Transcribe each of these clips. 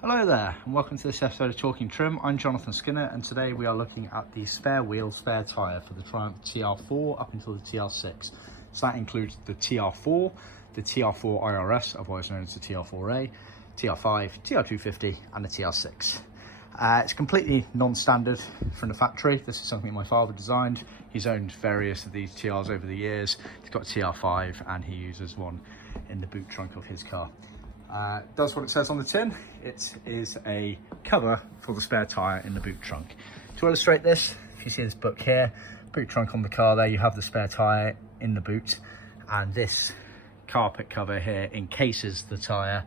Hello there and welcome to this episode of Talking Trim. I'm Jonathan Skinner and today we are looking at the spare wheel, spare tyre for the Triumph TR4 up until the TR6. So that includes the TR4, the TR4 IRS, otherwise known as the TR4A, TR5, TR250 and the TR6. It's completely non-standard from the factory. This is something my father designed. He's owned various of these TRs over the years. He's got a TR5 and he uses one in the boot trunk of his car. Does what it says on the tin. It is a cover for the spare tyre in the boot trunk. To illustrate this, if you see this book here, boot trunk on the car there, you have the spare tyre in the boot, and this carpet cover here encases the tyre,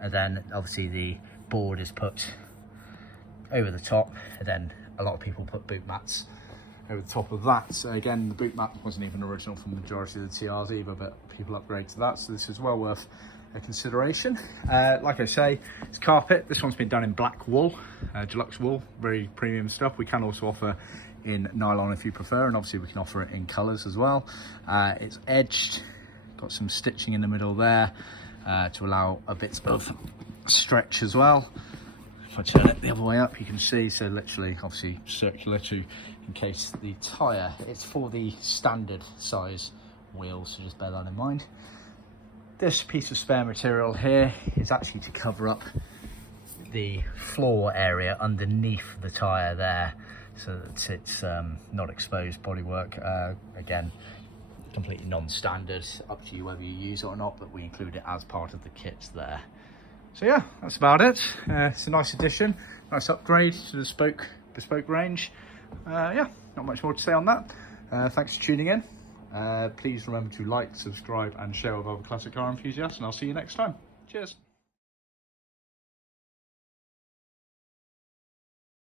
and then obviously the board is put over the top, and then a lot of people put boot mats over the top of that. So again, the boot mat wasn't even original for the majority of the TRs either, but people upgrade to that, so this is well worth a consideration. Like I say, it's carpet. This one's been done in black wool, Deluxe wool, very premium stuff. We can also offer in nylon if you prefer, and obviously we can offer it in colours as well. It's edged, got some stitching in the middle there to allow a bit of stretch as well. If I turn it the other way up, you can see, so literally obviously circular to encase the tyre. It's for the standard size wheels, so just bear that in mind. This piece of spare material here is actually to cover up the floor area underneath the tyre there, so that it's not exposed bodywork. Again, completely non-standard, up to you whether you use it or not, but we include it as part of the kits there. So yeah, that's about it. It's a nice addition, nice upgrade to the bespoke range. Yeah, not much more to say on that. Thanks for tuning in. Please remember to like, subscribe and share with other classic car enthusiasts, and I'll see you next time. Cheers.